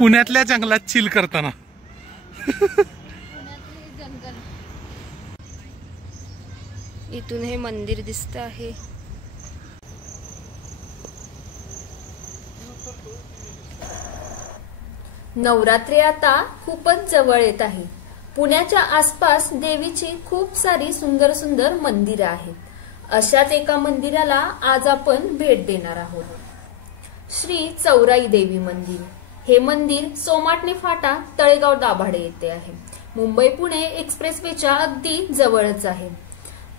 पुण्यातल्या जंगलात चिल करताना. इथून हे मंदिर दिसत आहे. नवरात्री आता खूपच जवळ येत आहे. पुण्याच्या आसपास देवीची खूप सारी सुंदर सुंदर मंदिरं आहेत. अशाच एका मंदिराला आज आपण भेट देणार आहोत. श्री चौराई देवी मंदिर. हे मंदिर सोमाटणे फाटा, तळेगाव, दाभाडे येथे आहे. मुंबई पुणे एक्सप्रेसवेच्या अगदी जवळच आहे.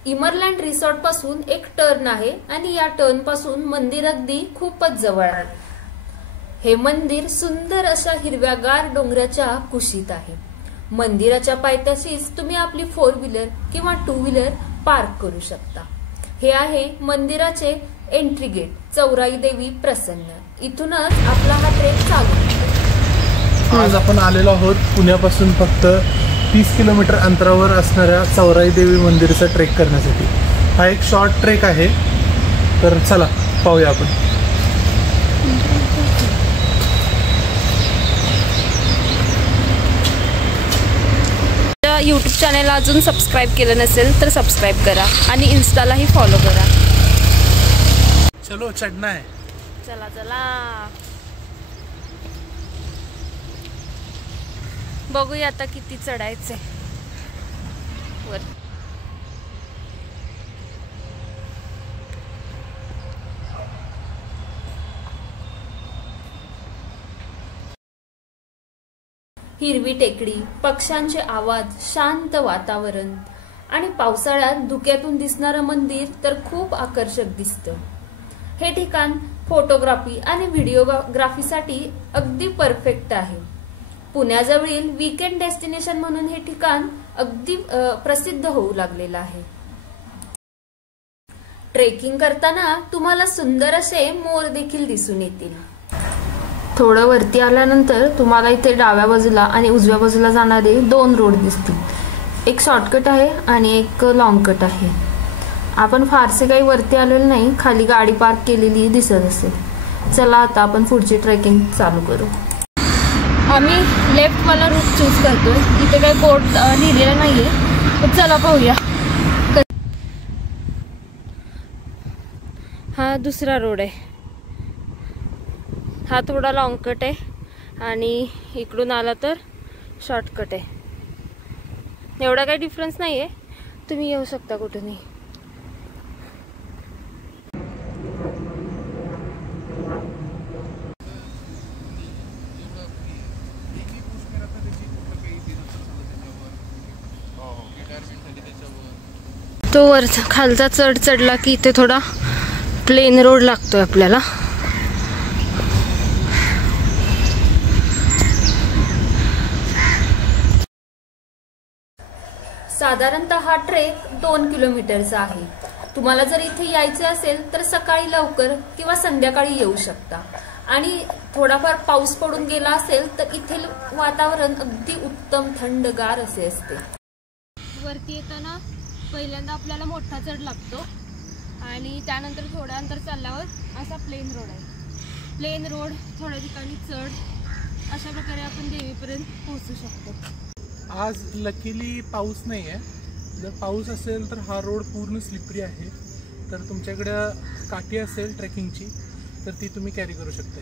इमरलँड रिसॉर्ट पासून एक टर्न आहे आणि या टर्न पासून मंदिर अगदी खूपच जवळ आहे. हे मंदिर सुंदर अशा हिरव्यागार डोंगराच्या कुशीत आहे. मंदिराच्या पायथ्याशीच तुम्ही आपली 4 व्हीलर किंवा 2 व्हीलर पार्क करू शकता. हे आहे मंदिराचे एंट्री गेट, चौराई देवी प्रसन्न. इथूनच आपला हा ट्रेक चालू होतो. आज आपण आलेलो आहोत पुण्यापासून फक्त 30 किलोमीटर अंतरावर असणाऱ्या चौराई देवी मंदिराचा ट्रेक करण्यासाठी. हा एक शॉर्ट ट्रेक आहे, तर चला पाहूया आपण. यूट्यूब चॅनल अजून सबस्क्राईब केलं नसेल तर सबस्क्राईब करा आणि इन्स्टालाही फॉलो करा. चलो चढना है. चला चला बघूया आता किती चढायचंय वर. हिरवी टेकडी, पक्ष्यांचे आवाज, शांत वातावरण आणि पावसाळ्यात धुक्यातून दिसणारं मंदिर तर खूप आकर्षक दिसतं. हे ठिकाण फोटोग्राफी आणि व्हिडिओग्राफीसाठी अगदी परफेक्ट आहे. पुण्याजवळील वीकेंड डेस्टिनेशन म्हणून हे ठिकाण अगदी प्रसिद्ध होऊ लागलेलं आहे. ट्रेकिंग करताना तुम्हाला सुंदर असे मोर देखील दिसून येतील. थोडं वरती आल्यानंतर तुम्हाला इथे डाव्या बाजूला आणि उजव्या बाजूला जाणारे 2 रोड दिसतील. एक शॉर्टकट आहे आणि एक लॉंग कट आहे. आपण फारसे काही वरती आलेलं नाही, खाली गाडी पार्क केलेली दिसत असेल. चला आता आपण पुढची ट्रेकिंग चालू करू. आम्ही लेफ्ट वाला रूट चूज करतोय. इथे काही बोर्ड लिहिलेला नाहीये, तर चला पाहूया. हा दुसरा रोड आहे. हा थोडा लॉंग कट आहे आणि इकडून आला तर शॉर्टकट आहे. एवढा काही डिफरन्स नाही आहे, तुम्ही येऊ शकता कुठूनही. तो वरचा खालचा चढला की इथे थोडा प्लेन रोड लागतोय आपल्याला. साधारणतः हा ट्रेक 2 किलोमीटरचा आहे. तुम्हाला जर इथे यायचे असेल तर सकाळी लवकर किंवा संध्याकाळी येऊ शकता. आणि थोडाफार पाऊस पडून गेला असेल तर इथे वातावरण अगदी उत्तम थंडगार असे असते. वरती येताना पहिल्यांदा आपल्याला मोठा चढ लागतो आणि त्यानंतर थोड्या अंतर चालल्यावर असा प्लेन रोड आहे. प्लेन रोड, थोड्या ठिकाणी चढ, अशा प्रकारे आपण देवीपर्यंत पोहोचू शकतो. आज लकीली पाऊस नाही आहे. जर पाऊस असेल तर हा रोड पूर्ण स्लिपरी आहे. तर तुमच्याकडे काठी असेल ट्रेकिंगची तर ती तुम्ही कॅरी करू शकता.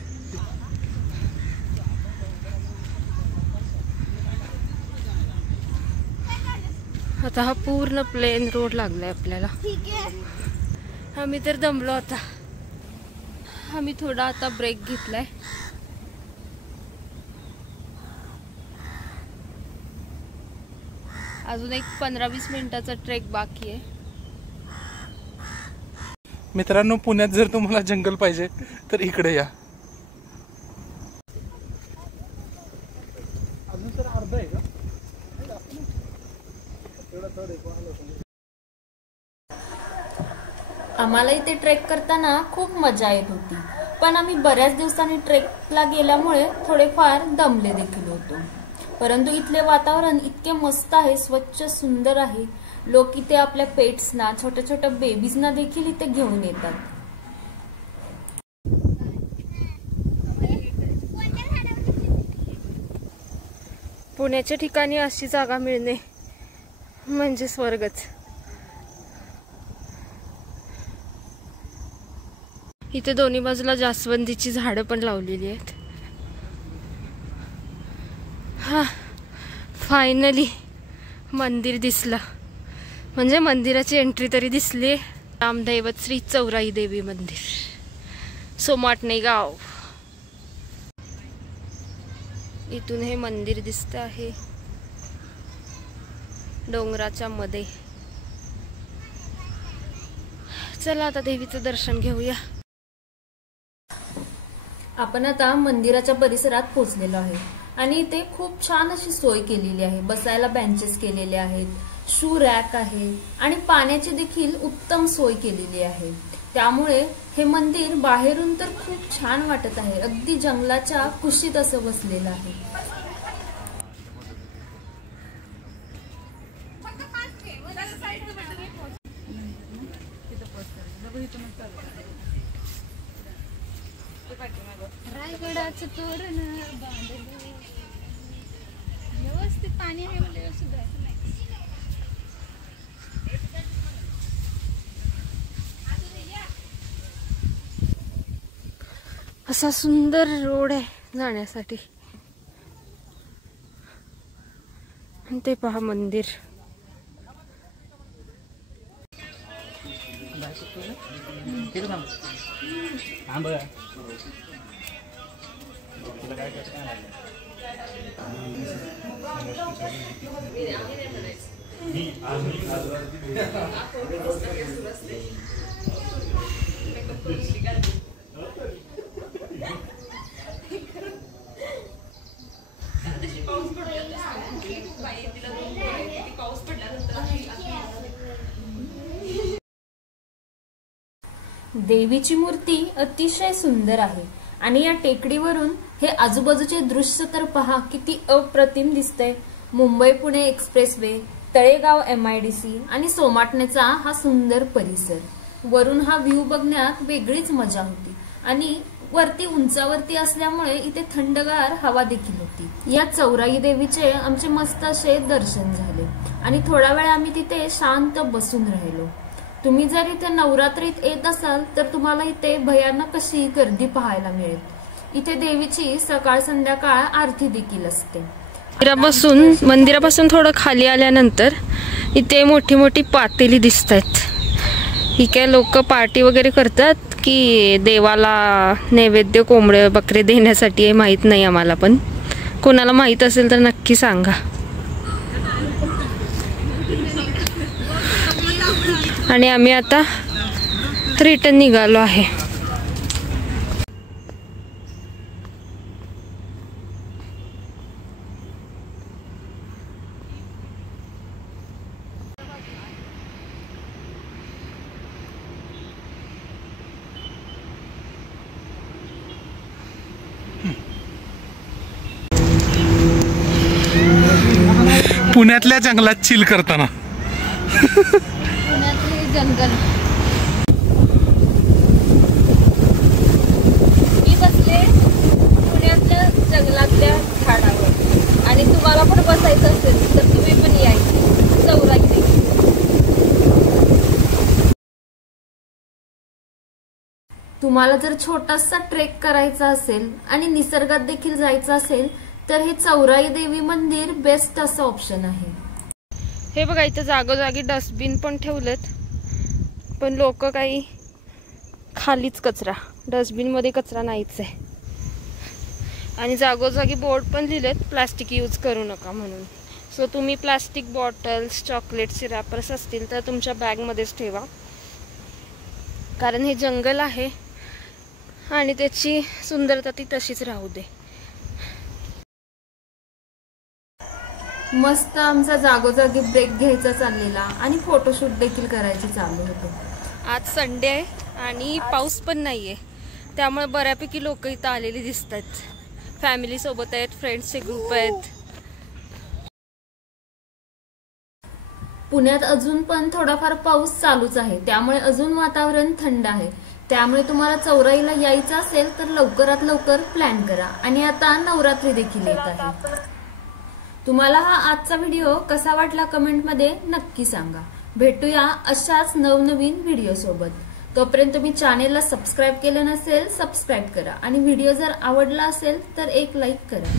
आता हा पूर्ण प्लेन रोड लागलाय आपल्याला. आम्ही तर दमलो आता. आम्ही थोडा आता ब्रेक घेतलाय. अजून एक 15-20 मिनिटाचा ट्रेक बाकी आहे. मित्रांनो, पुण्यात जर तुम्हाला जंगल पाहिजे तर इकडे या. अजून तर अर्धा आहे का? आम्हाला इथे ट्रेक करताना खूप मजा येत होती, पण आम्ही बऱ्याच दिवसांनी ट्रेकला गेल्यामुळे थोडेफार दमले देखील होतो. परंतु इथले वातावरण इतके मस्त आहे, स्वच्छ सुंदर आहे. लोक इथे आपल्या पेट्सना, छोट्या छोट्या बेबीजना देखील इथे घेऊन येतात. पुण्याच्या ठिकाणी अशी जागा मिळणे म्हणजे स्वर्गच. इथे दोन्ही बाजूला जास्वंदीची झाडं पण लावलेली आहेत. हा, फायनली मंदिर दिसलं, म्हणजे मंदिराची एंट्री तरी दिसली. रामदैवत श्री चौराई देवी मंदिर, सोमाटणे गाव. इथून हे मंदिर दिसत आहे डोंगराच्या मध्ये. चला आता देवीचं दर्शन घेऊया. आपण आता मंदिराच्या परिसरात पोहोचलेलो आहे आणि इथे खूप छान अशी सोय केलेली आहे. बसायला बेंचेस केलेले आहेत, शू रॅक आहे आणि पाण्याची देखील उत्तम सोय केलेली आहे. त्यामुळे हे मंदिर बाहेरून तर खूप छान वाटत आहे. अगदी जंगलाच्या कुशीत असं बसलेलं आहे. रायगडाचं तोरण बांधले व्यवस्थित, पाणी आहे म्हणजे व्यवस्थित जायचं नाही. असा सुंदर रोड आहे जाण्यासाठी. ते पहा मंदिर. देवीची मूर्ती अतिशय सुंदर आहे आणि या टेकडीवरून हे आजूबाजूचे दृश्य तर पहा किती अप्रतिम दिसतंय. मुंबई पुणे एक्सप्रेसवे, तळेगाव MIDC आणि सोमाटणेचा हा सुंदर परिसर. वरून हा व्ह्यू बघण्यात वेगळीच मजा होती आणि वरती उंचावरती असल्यामुळे इथे थंडगार हवा देखील होती. या चौराई देवीचे आमचे मस्त असे दर्शन झाले आणि थोडा वेळ आम्ही तिथे शांत बसून राहिलो. तुम्ही जर इथे नवरात्रीत येत असाल तर तुम्हाला इथे भयानक अशी गर्दी पाहायला मिळेल. इथे देवीची सकाळ संध्याकाळ आरती देखील असते. मंदिरापासून थोडं खाली आल्यानंतर इथे मोठी मोठी पातेली दिसत आहेत. ही काय लोक पार्टी वगैरे करतात की देवाला नैवेद्य कोंबडे बकरे देण्यासाठी आहे माहित नाही आम्हाला, पण कोणाला माहित असेल तर नक्की सांगा. आणि आम्ही आता रिटर्न निघालो आहे. पुण्यातल्या जंगलात चिल करताना. पुण्यातले जंगल. मी बसले पुण्यातल्या जंगलातल्या झाडावर आणि तुम्हाला पण बसायचं असेल तर तुम्ही पण यायचं. चौराई देवी. तुम्हाला जर छोटासा ट्रेक करायचा असेल आणि निसर्गात देखील जायचं असेल तर हे चौराई देवी मंदिर बेस्ट असं ऑप्शन आहे. हे बघा इथं जागोजागी डस्टबिन पण ठेवलेत, पण लोक काही खालीच कचरा, डस्टबिन मध्ये कचरा नाहीच आहे. आणि जागोजागी बोर्ड पण लिहिलेत प्लास्टिक यूज करू नका म्हणून. सो तुम्ही प्लास्टिक बॉटल्स, चॉकलेटचे रॅपर्स असतील तर तुमच्या बॅगमध्येच ठेवा, कारण हे जंगल आहे आणि त्याची सुंदरता ती तशीच राहू दे. मस्त आमचा जागोजागी ब्रेक घ्यायचा चाललेला आणि फोटोशूट देखील करायचे चालू होते. आज संडे आहे आणि पाऊस पण नाहीये, त्यामुळे बऱ्यापैकी लोक इथं आलेली दिसतात. फॅमिली सोबत आहेत, फ्रेंड्सचे ग्रुप आहेत. पुण्यात अजून पण थोडाफार पाऊस चालूच आहे, त्यामुळे अजून वातावरण थंड आहे. त्यामुळे तुम्हाला चौराईला यायचं असेल तर लवकरात लवकर प्लॅन करा. आणि आता नवरात्री देखील येत आहे. तुम्हाला हा आजचा व्हिडिओ कसा वाटला कमेंटमध्ये नक्की सांगा. भेटूया अशाच नवनवीन व्हिडिओ सोबत. तोपर्यंत तुम्ही चॅनेलला सबस्क्राईब केलं नसेल सबस्क्राईब करा आणि व्हिडिओ जर आवडला असेल तर एक लाईक करा.